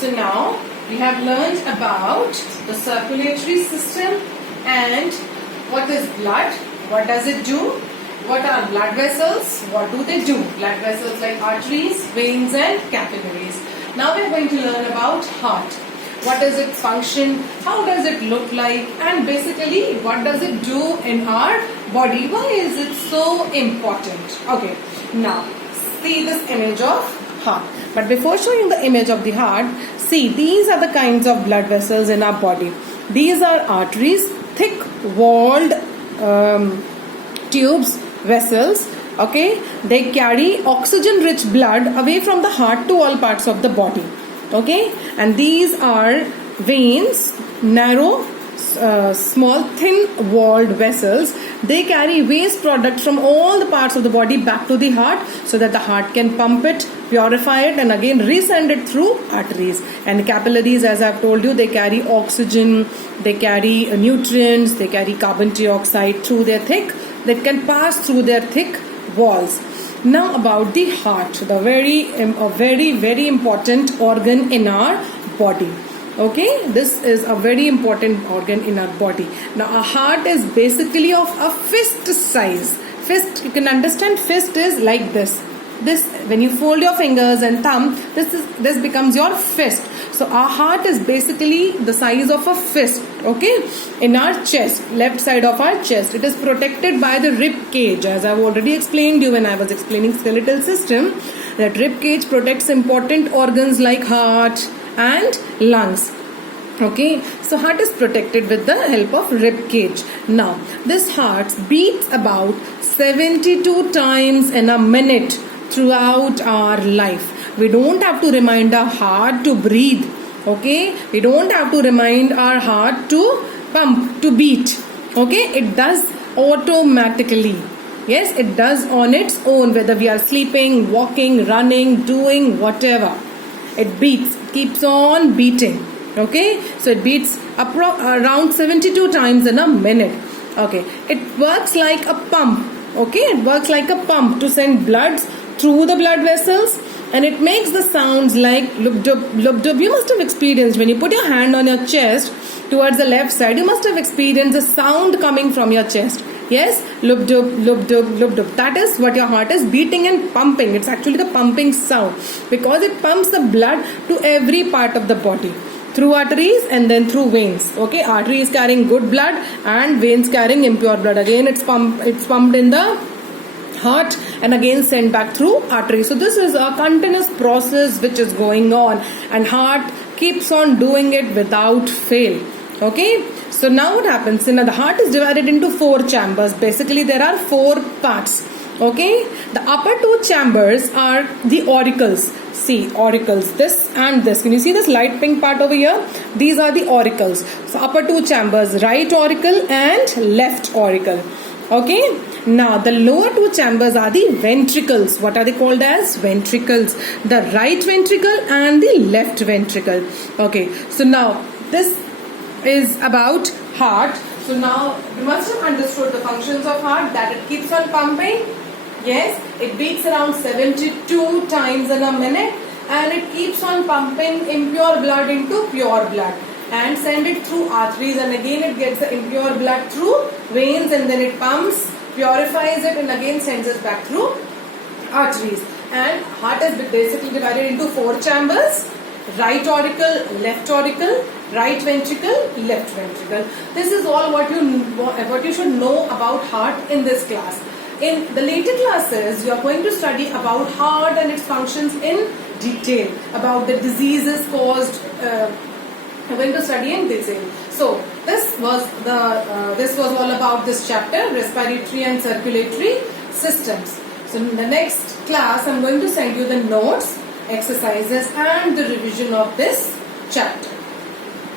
So now we have learned about the circulatory system and what is blood, what does it do, what are blood vessels, what do they do? Blood vessels like arteries, veins and capillaries. Now we are going to learn about heart. What is its function, how does it look like, and basically what does it do in our body? Why is it so important? Okay, now see this image of heart. But before showing the image of the heart, see, these are the kinds of blood vessels in our body. These are arteries, thick walled tubes, vessels. Okay, they carry oxygen rich blood away from the heart to all parts of the body. Okay, and these are veins, narrow, small, thin walled vessels. They carry waste products from all the parts of the body back to the heart so that the heart can pump it, purify it, and again resend it through arteries. And capillaries, as I've told you, they carry oxygen, they carry nutrients, they carry carbon dioxide through their thick, that can pass through their thick walls. Now about the heart, the very important organ in our body. Okay, this is a very important organ in our body. Now our heart is basically of a fist size. Fist, you can understand, fist is like this. This, when you fold your fingers and thumb, this becomes your fist. So our heart is basically the size of a fist, okay, in our chest, left side of our chest. It is protected by the rib cage, as I've already explained you when I was explaining skeletal system, that rib cage protects important organs like heart and lungs. Okay, so heart is protected with the help of rib cage. Now, this heart beats about 72 times in a minute throughout our life. We don't have to remind our heart to breathe. Okay, we don't have to remind our heart to pump, to beat. Okay, it does automatically. Yes, it does on its own, whether we are sleeping, walking, running, doing whatever. It beats, keeps on beating. Okay, so it beats around 72 times in a minute. Okay, it works like a pump. Okay, it works like a pump to send blood through the blood vessels, and it makes the sounds like lub-dub, lub-dub. You must have experienced when you put your hand on your chest towards the left side, you must have experienced a sound coming from your chest. Yes, lub-dub, lub-dub, lub-dub. That is what your heart is beating and pumping. It's actually the pumping sound because it pumps the blood to every part of the body through arteries and then through veins. Okay, arteries carrying good blood and veins carrying impure blood. Again, it's pumped in the heart and again sent back through arteries. So this is a continuous process which is going on, and heart keeps on doing it without fail. Okay, so now what happens? Now the heart is divided into 4 chambers. Basically there are 4 parts. Okay, the upper 2 chambers are the auricles. See, auricles, this and this. Can you see this light pink part over here? These are the auricles. So upper 2 chambers, right auricle and left auricle. Okay, now the lower 2 chambers are the ventricles. What are they called as? Ventricles. The right ventricle and the left ventricle. Okay, so now this is about heart. So now you must have understood the functions of heart, that it keeps on pumping. Yes, it beats around 72 times in a minute, and it keeps on pumping impure blood into pure blood and send it through arteries, and again it gets the impure blood through veins, and then it pumps, purifies it, and again sends it back through arteries. And heart is basically divided into 4 chambers: right auricle, left auricle, right ventricle, left ventricle. This is all what you should know about heart in this class. In the later classes, you are going to study about heart and its functions in detail, about the diseases caused. We're going to study in detail. So this was all about this chapter, respiratory and circulatory systems. So in the next class, I'm going to send you the notes, exercises, and the revision of this chapter.